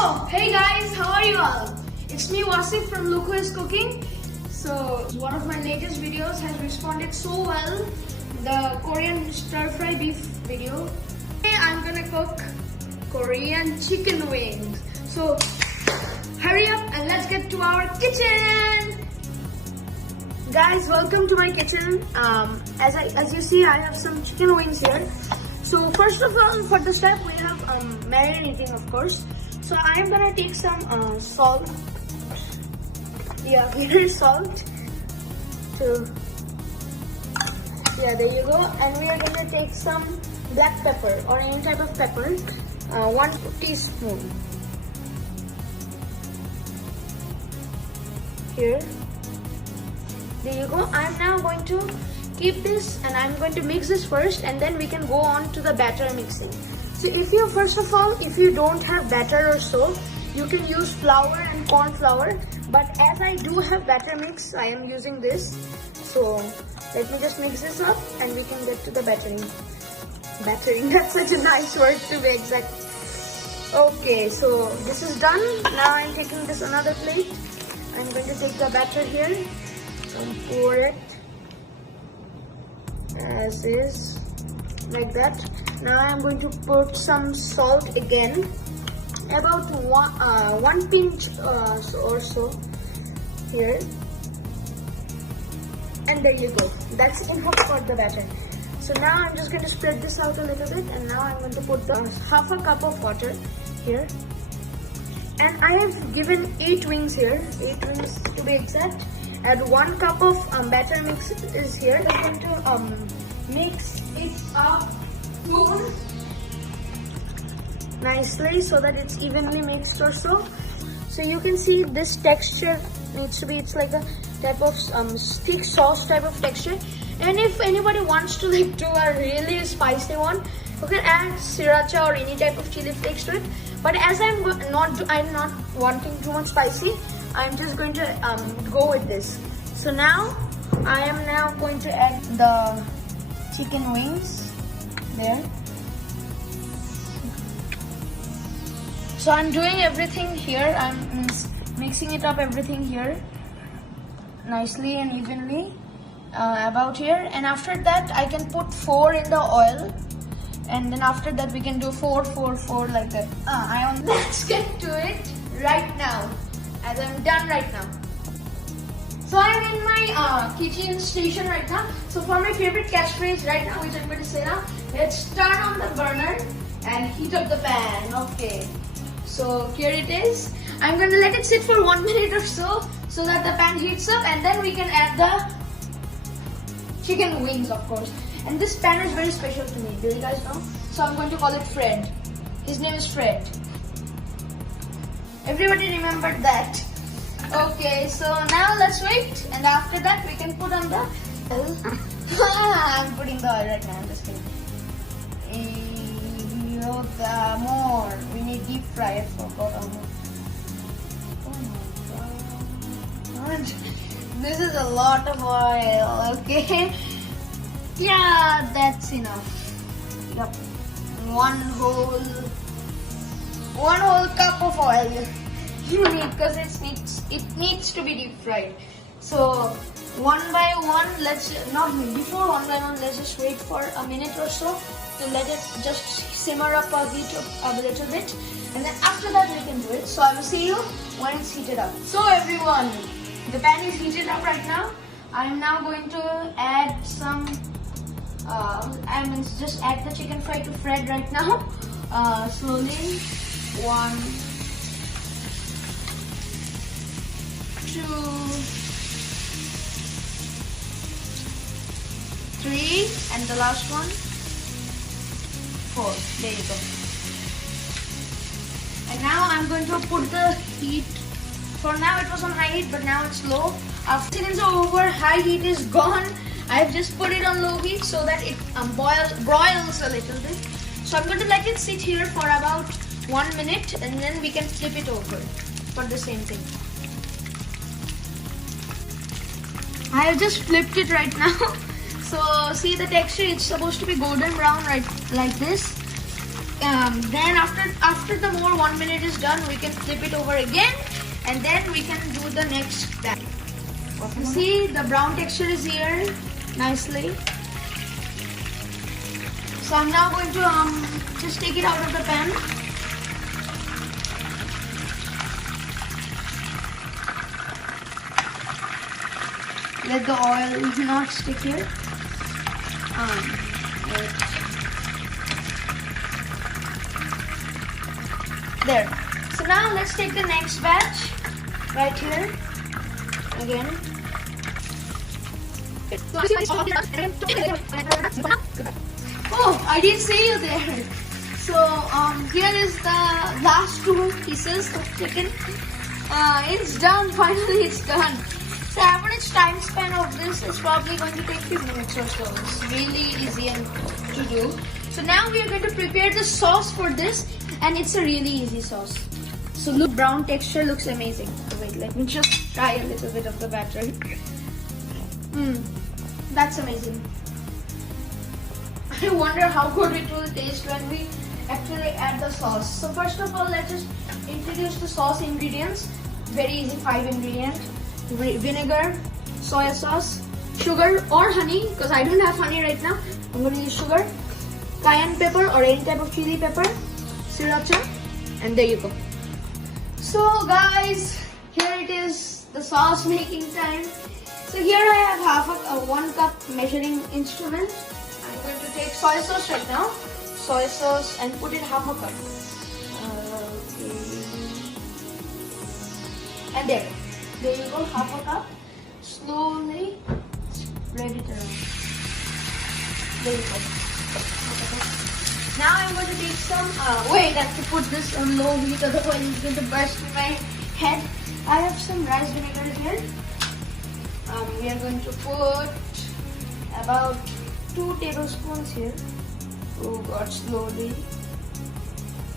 Hey guys, how are you all? It's me Wasif from Loco is Cooking. So one of my latest videos has responded so well, the Korean stir fry beef video. Today I'm gonna cook Korean chicken wings. So hurry up and let's get to our kitchen. Guys, welcome to my kitchen. As you see, I have some chicken wings here. So first of all, for the step we have marinating, of course. So I am gonna take some salt. Yeah, here is salt. Yeah, there you go. And we are gonna take some black pepper or any type of pepper. 1 teaspoon. Here. There you go. I'm now going to keep this and I'm going to mix this first, and then we can go on to the batter mixing. So if you, first of all, if you don't have batter or so, you can use flour and corn flour. But as I do have batter mix, I am using this. So let me just mix this up and we can get to the battering. Battering, that's such a nice word to be exact. Okay, so this is done. Now I'm taking this another plate. I'm going to take the batter here and pour it as is, like that. Now I'm going to put some salt again, about one pinch or so here, and there you go. That's enough for the batter. So now I'm just going to spread this out a little bit, and now I'm going to put the half a cup of water here, and I have given 8 wings here, 8 wings to be exact. Add 1 cup of batter mix is here. I'm going to mix it up nicely so that it's evenly mixed or so. So you can see this texture needs to be, it's like a type of thick sauce type of texture. And if anybody wants to like do a really spicy one, you can add sriracha or any type of chili flakes to it. But as I'm not wanting too much spicy, I'm just going to go with this. So now I am now going to add the chicken wings there. So I'm doing everything here. I'm mixing it up everything here nicely and evenly about here. And after that I can put 4 in the oil. And then after that we can do 4, 4, 4 like that. Let's get to it right now, as I'm done right now. So I'm in my kitchen station right now. So for my favorite catchphrase right now, which I'm going to say now, let's turn on the burner and heat up the pan. Okay. So here it is. I'm going to let it sit for 1 minute or so that the pan heats up, and then we can add the chicken wings, of course. And this pan is very special to me. Do you guys know? So I'm going to call it Fred. His name is Fred. Everybody remembered that. Okay, so now let's wait, and after that we can put on the oil. I'm putting the oil right now. I'm just kidding. More. We need deep fry. I forgot almost. Oh my god. This is a lot of oil. Okay. Yeah, that's enough. Yep. One whole cup of oil you need, because it needs to be deep fried. So one by one, before one by one, let's just wait for a minute or so to let it just simmer up a little bit, and then after that we can do it. So I will see you when it's heated up. So everyone, the pan is heated up right now. I'm now going to add some just add the chicken fry to Fred right now. Slowly. 1, 2, 3, and the last one 4. There you go. And now I'm going to put the heat. For now it was on high heat, but now it's low. After seconds are over, high heat is gone. I've just put it on low heat so that it broils a little bit. So I'm going to let it sit here for about 1 minute, and then we can flip it over for the same thing. I have just flipped it right now. So see the texture, it's supposed to be golden brown, right, like this. Then after the more 1 minute is done, we can flip it over again, and then we can do the next batch. You see the brown texture is here nicely. So I'm now going to just take it out of the pan. Let the oil not stick here. There. So now let's take the next batch right here again. Oh, I didn't see you there. So here is the last 2 pieces of chicken. It's done. Finally, it's done. The average time span of this is probably going to take few minutes or so. It's really easy to do. So now we are going to prepare the sauce for this, and it's a really easy sauce. So look, brown texture looks amazing. Wait, let me just try a little bit of the batter. That's amazing. I wonder how good it will taste when we actually add the sauce. So first of all, let's just introduce the sauce ingredients. Very easy, 5 ingredients. Vinegar, soy sauce, sugar or honey, because I don't have honey right now. I'm going to use sugar, cayenne pepper or any type of chili pepper, sriracha, and there you go. So guys, here it is, the sauce making time. So here I have half a 1 cup measuring instrument. I'm going to take soy sauce right now, soy sauce, and put it half a cup. And there you go, half a cup. Slowly spread it around. There you go. Now I'm going to take some, wait, I have to put this on low heat, otherwise it's going to burst in my head. I have some rice vinegar here. We are going to put about 2 tablespoons here. Oh God, slowly.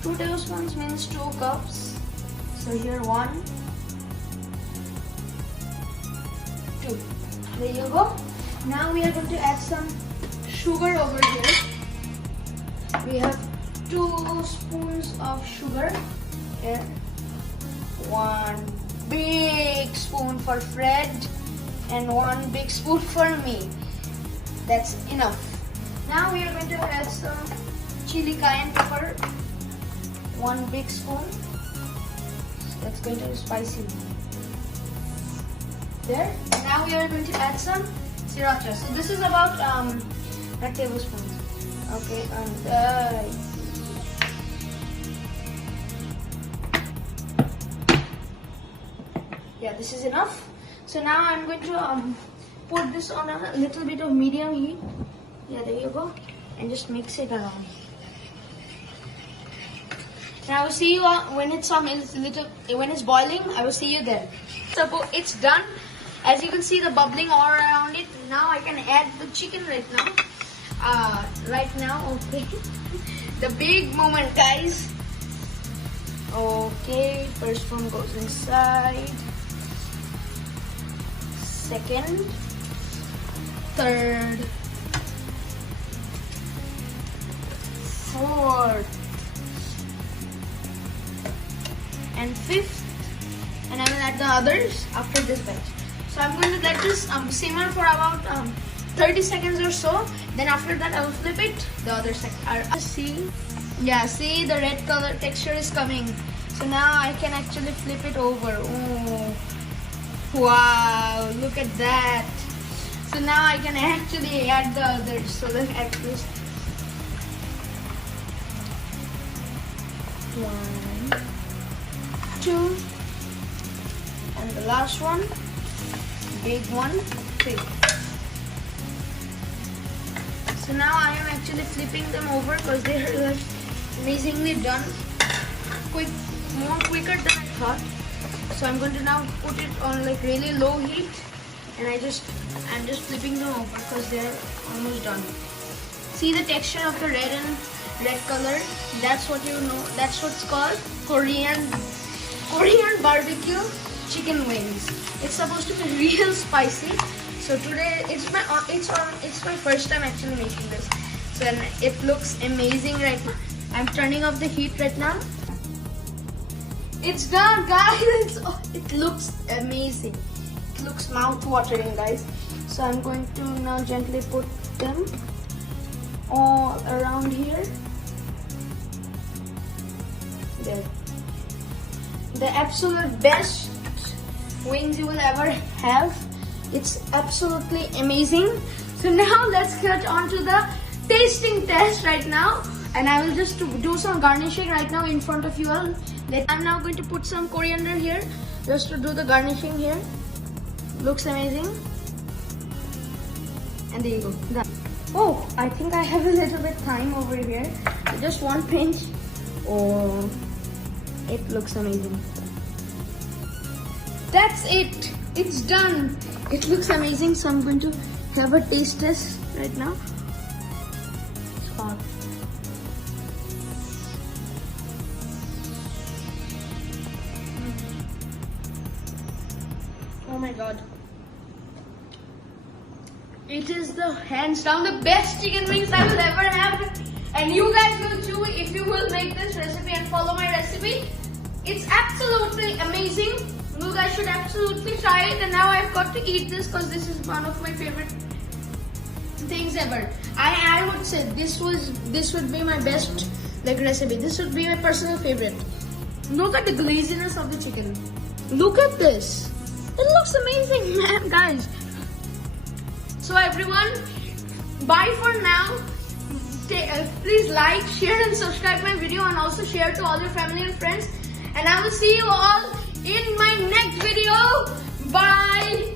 2 tablespoons means 2 cups. So here 1, 2. There you go. Now we are going to add some sugar over here. We have 2 spoons of sugar here. 1 big spoon for Fred and 1 big spoon for me. That's enough. Now we are going to add some chili cayenne pepper. 1 big spoon. That's going to be spicy. There. Now we are going to add some sriracha. So this is about a tablespoon. Okay, and yeah, this is enough. So now I'm going to put this on a little bit of medium heat. Yeah, there you go, and just mix it around. And I will see you when it's when it's boiling. I will see you there. So it's done. As you can see, the bubbling all around it. Now I can add the chicken right now. Okay. The big moment, guys. Okay, first one goes inside. Second, third, fourth, and fifth. And I will add the others after this batch. So I'm going to let this simmer for about 30 seconds or so. Then after that I will flip it the other side. See the red color texture is coming. So now I can actually flip it over. Oh, wow, look at that. So now I can actually add the others. So let's add this. 1, 2, and the last one, big one, 3. So now I am actually flipping them over because they are amazingly done, more quicker than I thought. So I'm going to now put it on like really low heat, and I'm just flipping them over because they're almost done. See the texture of the red color? That's what you know. That's what's called Korean barbecue chicken wings. It's supposed to be real spicy. So today it's my first time actually making this. So it looks amazing right now. I'm turning off the heat right now. It's done, guys. It looks amazing. It looks mouth-watering, guys. So I'm going to now gently put them all around here. There. The absolute best wings you will ever have. It's absolutely amazing. So now let's get on to the tasting test right now. And I will just do some garnishing right now in front of you all. I'm now going to put some coriander here just to do the garnishing here. Looks amazing. And there you go. Done. Oh, I think I have a little bit thyme over here. Just one pinch. Oh, it looks amazing. That's it. It's done. It looks amazing. So I'm going to have a taste test right now. It's hot. Oh my god. It is the hands down the best chicken wings I will ever have. And you guys will too if you will make this recipe and follow my recipe. It's absolutely amazing. You guys should absolutely try it. And now I've got to eat this because this is one of my favorite things ever. I would say this would be my best recipe. This would be my personal favorite. Look at the glaziness of the chicken. Look at this. It looks amazing, man, guys. So everyone, bye for now. Please like, share and subscribe my video, and also share to all your family and friends. And I will see you all in my next video. Bye.